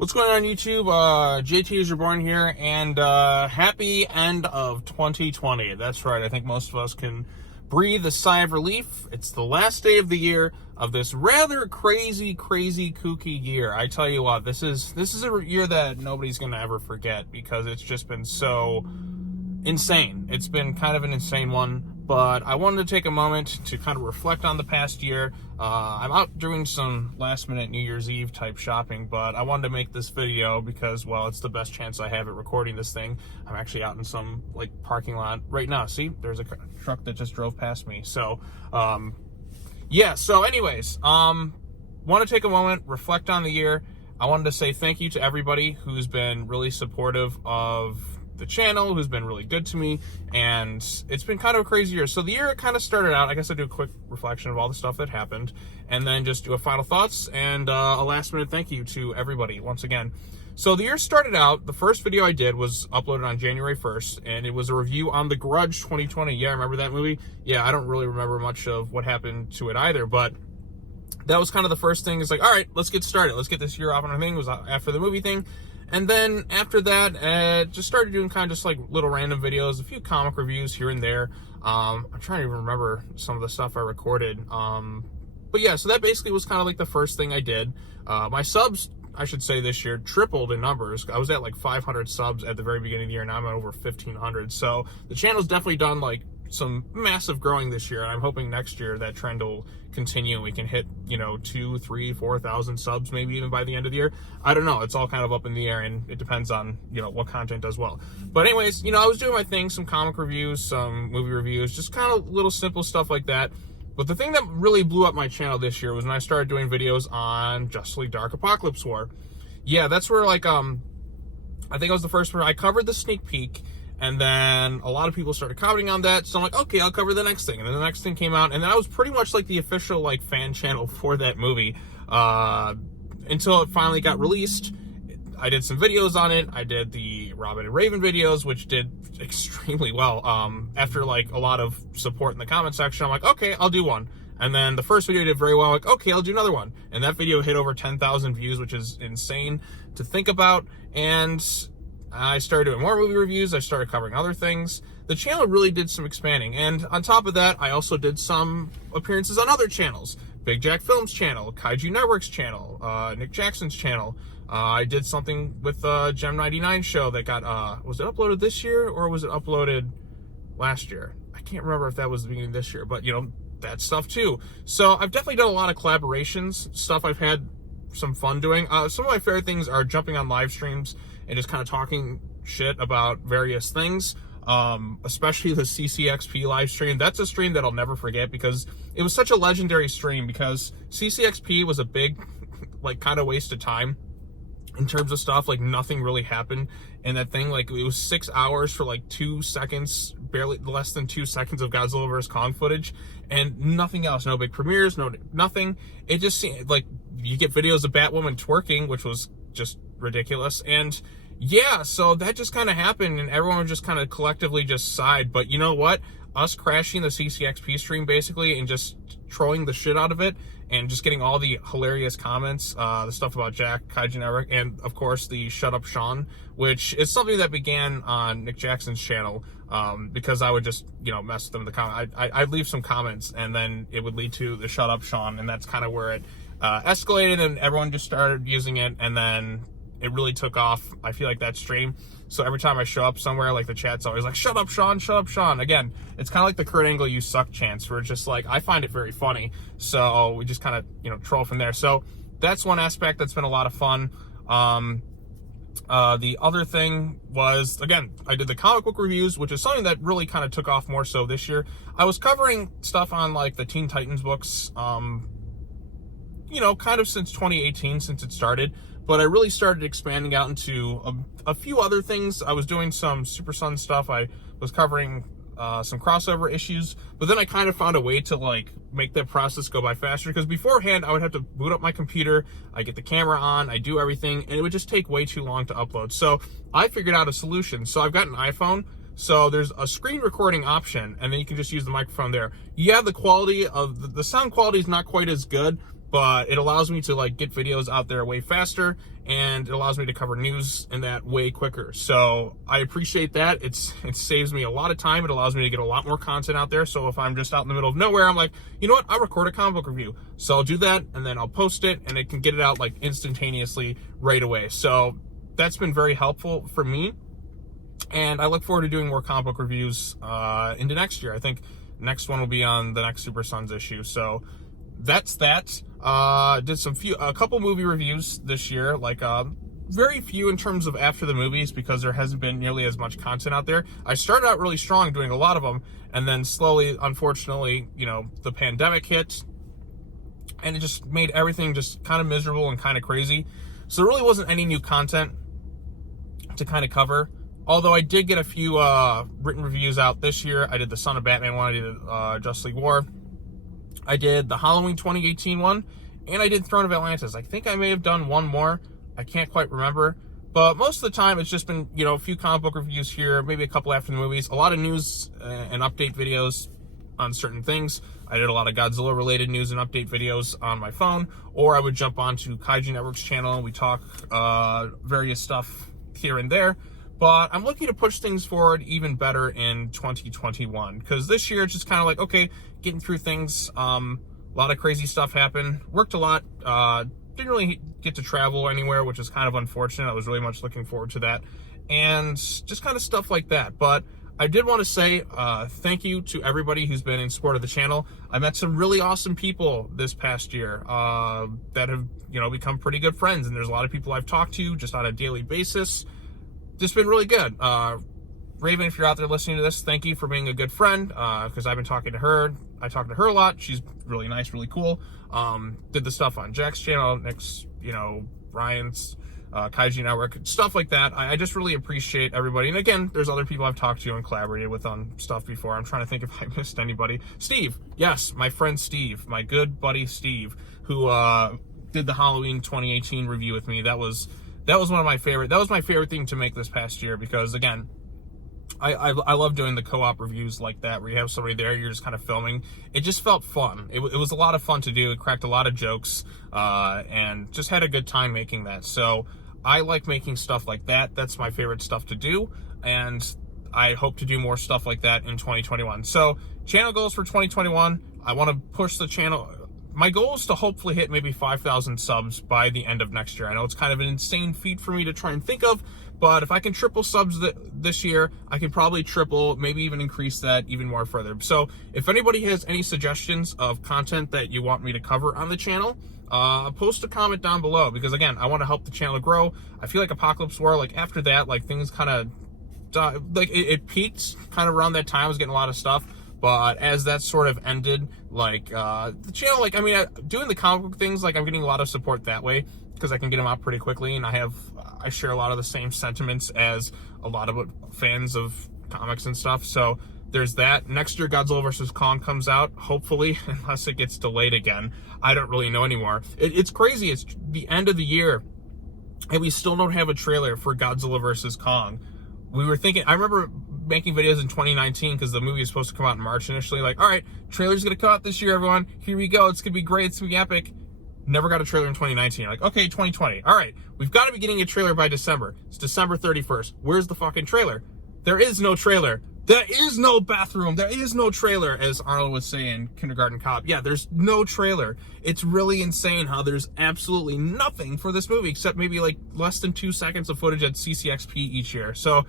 What's going on YouTube? JT is Reborn here, and happy end of 2020. That's right, I think most of us can breathe a sigh of relief. It's the last day of the year of this rather crazy, kooky year. I tell you what, this is a year that nobody's going to ever forget because it's just been so insane. It's been kind of an insane one, but I wanted to take a moment to kind of reflect on the past year. I'm out doing some last-minute New Year's Eve type shopping, but I wanted to make this video because, well, it's the best chance I have at recording this thing. I'm actually out in some, parking lot right now. See, there's a truck that just drove past me. So, yeah, so anyways, want to take a moment, reflect on the year. I wanted to say thank you to everybody who's been really supportive of the channel, who's been really good to me, and it's been kind of a crazy year. So the year kind of started out, I guess I'll do a quick reflection of all the stuff that happened, and then just do a final thoughts and a last minute thank you to everybody once again. So the year started out, the first video I did was uploaded on January 1st, and it was a review on The Grudge 2020. Yeah, remember that movie? Yeah, I don't really remember much of what happened to it either, but that was kind of the first thing. It's like, all right, let's get started. Let's get this year off on our thing. It was after the movie thing. And then after that, just started doing kind of just like little random videos, a few comic reviews here and there. I'm trying to even remember some of the stuff I recorded. But yeah, so that basically was kind of like the first thing I did. My subs, I should say, this year tripled in numbers. I was at like 500 subs at the very beginning of the year, and now I'm at over 1,500. So the channel's definitely done like some massive growing this year, and I'm hoping next year that trend will continue. We can hit, 2, 3, 4,000 subs, maybe even by the end of the year. I don't know. It's all kind of up in the air, and it depends on, what content does well. But anyways, I was doing my thing, some comic reviews, some movie reviews, just kind of little simple stuff like that. But the thing that really blew up my channel this year was when I started doing videos on Justice League Dark Apokolips War. Yeah, that's where, I think I was the first one. I covered the sneak peek, and then a lot of people started commenting on that. So I'm like, okay, I'll cover the next thing. And then the next thing came out, and then I was pretty much like the official fan channel for that movie until it finally got released. I did some videos on it. I did the Robin and Raven videos, which did extremely well. After a lot of support in the comment section, I'm like, okay, I'll do one. And then the first video did very well. I'm like, okay, I'll do another one. And that video hit over 10,000 views, which is insane to think about. And I started doing more movie reviews. I started covering other things. The channel really did some expanding. And on top of that, I also did some appearances on other channels. Big Jack Films channel, Kaiju Network's channel, Nick Jackson's channel. I did something with Gem 99 show that got, was it uploaded this year or was it uploaded last year? I can't remember if that was the beginning of this year, but that stuff too. So I've definitely done a lot of collaborations, stuff I've had some fun doing. Some of my favorite things are jumping on live streams and just kind of talking shit about various things, especially the CCXP live stream. That's a stream that I'll never forget because it was such a legendary stream, because CCXP was a big, kind of waste of time in terms of stuff. Nothing really happened in that thing. It was 6 hours for 2 seconds, barely less than 2 seconds of Godzilla vs. Kong footage, and nothing else. No big premieres, nothing. It just seemed like you get videos of Batwoman twerking, which was just ridiculous. And yeah, so that just kind of happened, and everyone just kind of collectively just sighed. But you know what? Us crashing the CCXP stream basically and just trolling the shit out of it and just getting all the hilarious comments, the stuff about Jack, Kaiju Network, and of course the Shut Up Sean, which is something that began on Nick Jackson's channel, because I would just, mess with them in the comment. I'd leave some comments and then it would lead to the Shut Up Sean, and that's kind of where it escalated, and everyone just started using it, and then it really took off. I feel like that stream. So every time I show up somewhere, the chat's always like, shut up, Sean, shut up, Sean. Again, it's kind of like the Kurt Angle you suck chants, where it's just I find it very funny. So we just kind of, troll from there. So that's one aspect that's been a lot of fun. The other thing was, again, I did the comic book reviews, which is something that really kind of took off more so this year. I was covering stuff on the Teen Titans books, kind of since 2018, since it started. But I really started expanding out into a few other things. I was doing some Super Sun stuff. I was covering some crossover issues. But then I kind of found a way to make that process go by faster. Because beforehand, I would have to boot up my computer. I get the camera on. I do everything. And it would just take way too long to upload. So I figured out a solution. So I've got an iPhone. So there's a screen recording option. And then you can just use the microphone there. Yeah, the quality of the sound quality is not quite as good. but it allows me to like get videos out there way faster, and it allows me to cover news in that way quicker. So I appreciate that. It saves me a lot of time. It allows me to get a lot more content out there. So if I'm just out in the middle of nowhere, I'm like, you know what, I'll record a comic book review. So I'll do that, and then I'll post it, and it can get it out like instantaneously right away. So that's been very helpful for me, and I look forward to doing more comic book reviews into next year. I think next one will be on the next Super Sons issue. So that's that. Did a couple movie reviews this year, like very few in terms of after the movies, because there hasn't been nearly as much content out there. I started out really strong doing a lot of them, and then slowly, unfortunately, you know, the pandemic hit, and it just made everything just kind of miserable and kind of crazy. So there really wasn't any new content to kind of cover. Although I did get a few written reviews out this year. I did the Son of Batman one, I did Justice League War, I did the Halloween 2018 one, and I did Throne of Atlantis. I think I may have done one more. I can't quite remember. But most of the time, it's just been, you know, a few comic book reviews here, maybe a couple after the movies, a lot of news and update videos on certain things. I did a lot of Godzilla-related news and update videos on my phone, or I would jump onto Kaiju Network's channel, and we talk various stuff here and there. But I'm looking to push things forward even better in 2021, because this year it's just kind of like, okay, getting through things. A lot of crazy stuff happened. Worked a lot. Didn't really get to travel anywhere, which is kind of unfortunate. I was really much looking forward to that. And just kind of stuff like that. But I did want to say thank you to everybody who's been in support of the channel. I met some really awesome people this past year that have, you know, become pretty good friends. And there's a lot of people I've talked to just on a daily basis. Just been really good. Raven, if you're out there listening to this, thank you for being a good friend, because I've been talking to her. I talk to her a lot. She's really nice, really cool. Did the stuff on Jack's channel, Nick's, you know, Ryan's, Kaiju Network, stuff like that. I just really appreciate everybody. And again, there's other people I've talked to and collaborated with on stuff before. I'm trying to think if I missed anybody. Steve, yes, my friend Steve, my good buddy Steve, who did the Halloween 2018 review with me. That was one of my favorite. That was my favorite thing to make this past year, because again, I love doing the co-op reviews like that, where you have somebody there, you're just kind of filming. It just felt fun. It was a lot of fun to do. It cracked a lot of jokes, and just had a good time making that. So I like making stuff like that. That's my favorite stuff to do, and I hope to do more stuff like that in 2021. So channel goals for 2021, I want to push the channel. My goal is to hopefully hit maybe 5,000 subs by the end of next year. I know it's kind of an insane feat for me to try and think of, but if I can triple subs this year, I can probably triple, maybe even increase that even more further. So if anybody has any suggestions of content that you want me to cover on the channel, post a comment down below, because again, I want to help the channel grow. I feel like Apocalypse War, like after that, like things kind of, like it peaked kind of around that time. I was getting a lot of stuff. But as that sort of ended, like, the channel, like, I mean, doing the comic book things, like, I'm getting a lot of support that way, because I can get them out pretty quickly, and I share a lot of the same sentiments as a lot of fans of comics and stuff. So there's that. Next year, Godzilla vs. Kong comes out, hopefully, unless it gets delayed again. I don't really know anymore. It's crazy. It's the end of the year, and we still don't have a trailer for Godzilla vs. Kong. We were thinking, I remember making videos in 2019, because the movie was supposed to come out in March initially, like, all right, trailer's gonna come out this year, everyone, here we go, it's gonna be great, it's gonna be epic. Never got a trailer in 2019. Like, okay, 2020, all right, we've got to be getting a trailer by December. It's December 31st. Where's the fucking trailer? There is no trailer. There is no bathroom. There is no trailer, as Arnold was saying, Kindergarten Cop. Yeah, there's no trailer. It's really insane how there's absolutely nothing for this movie, except maybe like less than 2 seconds of footage at CCXP each year. So,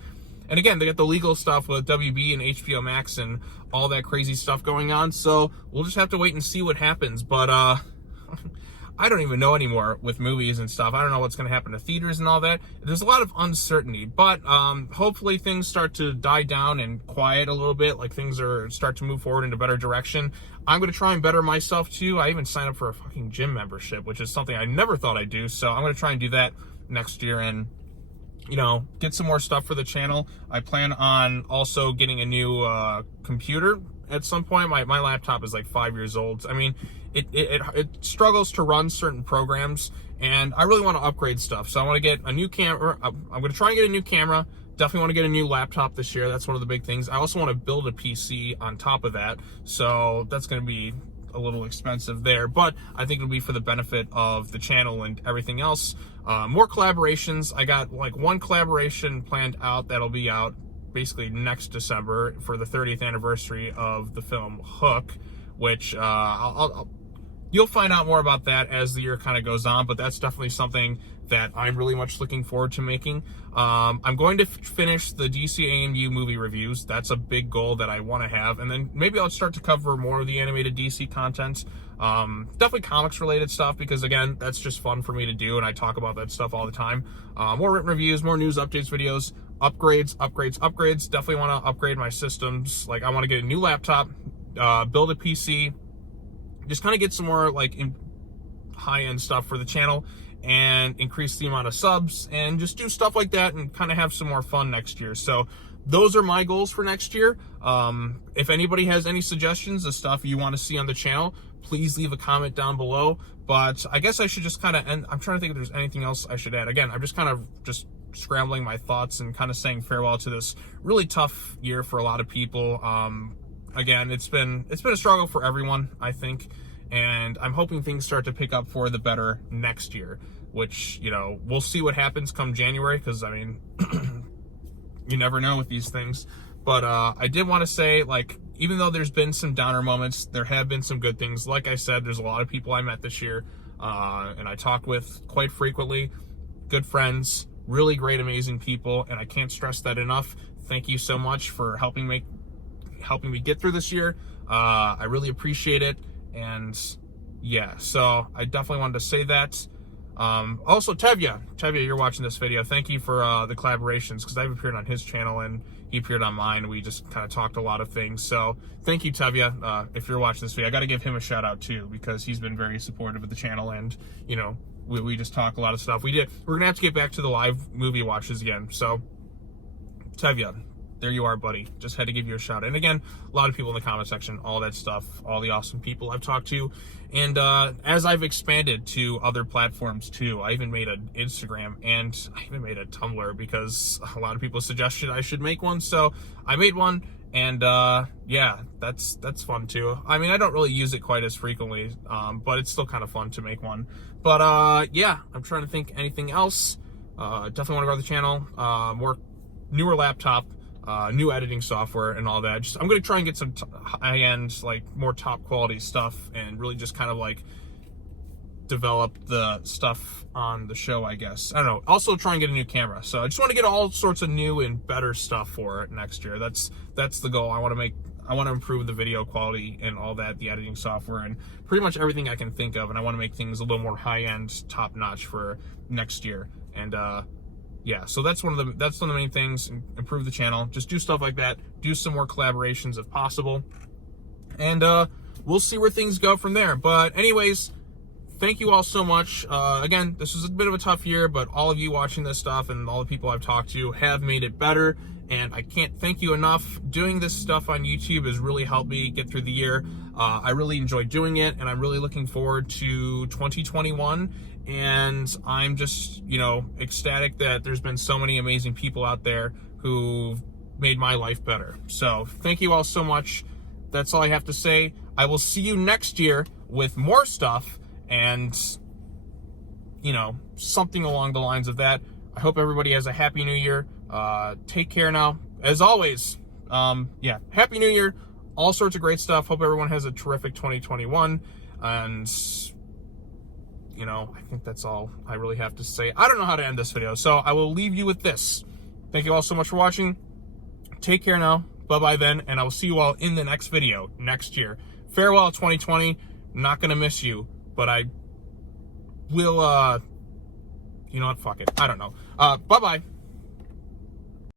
and again, they got the legal stuff with WB and HBO Max and all that crazy stuff going on. So we'll just have to wait and see what happens. But I don't even know anymore with movies and stuff. I don't know what's going to happen to theaters and all that. There's a lot of uncertainty. But hopefully things start to die down and quiet a little bit. Like things start to move forward in a better direction. I'm going to try and better myself too. I even signed up for a fucking gym membership, which is something I never thought I'd do. So I'm going to try and do that next year and, you know, get some more stuff for the channel. I plan on also getting a new computer at some point. My laptop is like 5 years old. I mean, it struggles to run certain programs, and I really want to upgrade stuff. So I want to get a new camera. I'm going to try and get a new camera. Definitely want to get a new laptop this year. That's one of the big things. I also want to build a PC on top of that. So that's going to be a little expensive there, but I think it'll be for the benefit of the channel and everything else. More collaborations. I got like one collaboration planned out that'll be out basically next December for the 30th anniversary of the film Hook, which you'll find out more about that as the year kind of goes on, but that's definitely something that I'm really much looking forward to making. I'm going to finish the DC AMU movie reviews. That's a big goal that I want to have, and then maybe I'll start to cover more of the animated DC content. Definitely comics related stuff, because again, that's just fun for me to do, and I talk about that stuff all the time. More written reviews, more news updates videos, upgrades. Definitely want to upgrade my systems. Like, I want to get a new laptop, build a PC, just kind of get some more like high-end stuff for the channel, and increase the amount of subs, and just do stuff like that, and kind of have some more fun next year. So those are my goals for next year. If anybody has any suggestions of stuff you want to see on the channel, please leave a comment down below. But I guess I should just kind of end. I'm trying to think if there's anything else I should add. Again, I'm just kind of scrambling my thoughts and kind of saying farewell to this really tough year for a lot of people. Again, it's been a struggle for everyone, I think. And I'm hoping things start to pick up for the better next year, which, you know, we'll see what happens come January, because, I mean, you never know with these things. But I did want to say, like, even though there's been some downer moments, there have been some good things. Like I said, there's a lot of people I met this year, and I talk with quite frequently. Good friends, really great, amazing people, and I can't stress that enough. Thank you so much for helping me get through this year. I really appreciate it. And yeah, so I definitely wanted to say that. Also, Tevya, you're watching this video. Thank you for the collaborations, because I've appeared on his channel and he appeared on mine. We just kind of talked a lot of things. So thank you, Tevya. If you're watching this video, I got to give him a shout out too, because he's been very supportive of the channel, and you know, we just talk a lot of stuff. We're gonna have to get back to the live movie watches again. So Tevya, there you are, buddy. Just had to give you a shout. And again, a lot of people in the comment section, all that stuff, all the awesome people I've talked to. And as I've expanded to other platforms too, I even made an Instagram, and I even made a Tumblr, because a lot of people suggested I should make one. So I made one, and yeah, that's fun too. I mean, I don't really use it quite as frequently, but it's still kind of fun to make one. But yeah, I'm trying to think anything else. Definitely want to grow the channel, newer laptop, new editing software and all that. I'm going to try and get some high-end, like more top quality stuff, and really just kind of like develop the stuff on the show, I guess. I don't know. Also try and get a new camera. So I just want to get all sorts of new and better stuff for it next year. That's the goal. I want to improve the video quality and all that, the editing software, and pretty much everything I can think of. And I want to make things a little more high-end, top-notch for next year. And yeah, so that's one of the main things. Improve the channel, just do stuff like that, do some more collaborations if possible, and we'll see where things go from there. But anyways, thank you all so much. Again, this was a bit of a tough year, but all of you watching this stuff and all the people I've talked to have made it better, and I can't thank you enough. Doing this stuff on YouTube has really helped me get through the year. I really enjoy doing it, and I'm really looking forward to 2021. And I'm just, you know, ecstatic that there's been so many amazing people out there who've made my life better. So thank you all so much. That's all I have to say. I will see you next year with more stuff, and, you know, something along the lines of that. I hope everybody has a happy new year. Take care now. As always, yeah, happy new year. All sorts of great stuff. Hope everyone has a terrific 2021. And you know, I think that's all I really have to say. I don't know how to end this video, so I will leave you with this. Thank you all so much for watching. Take care now. Bye-bye then, and I will see you all in the next video next year. Farewell 2020. Not going to miss you, but I will, you know what? Fuck it. I don't know. Bye-bye.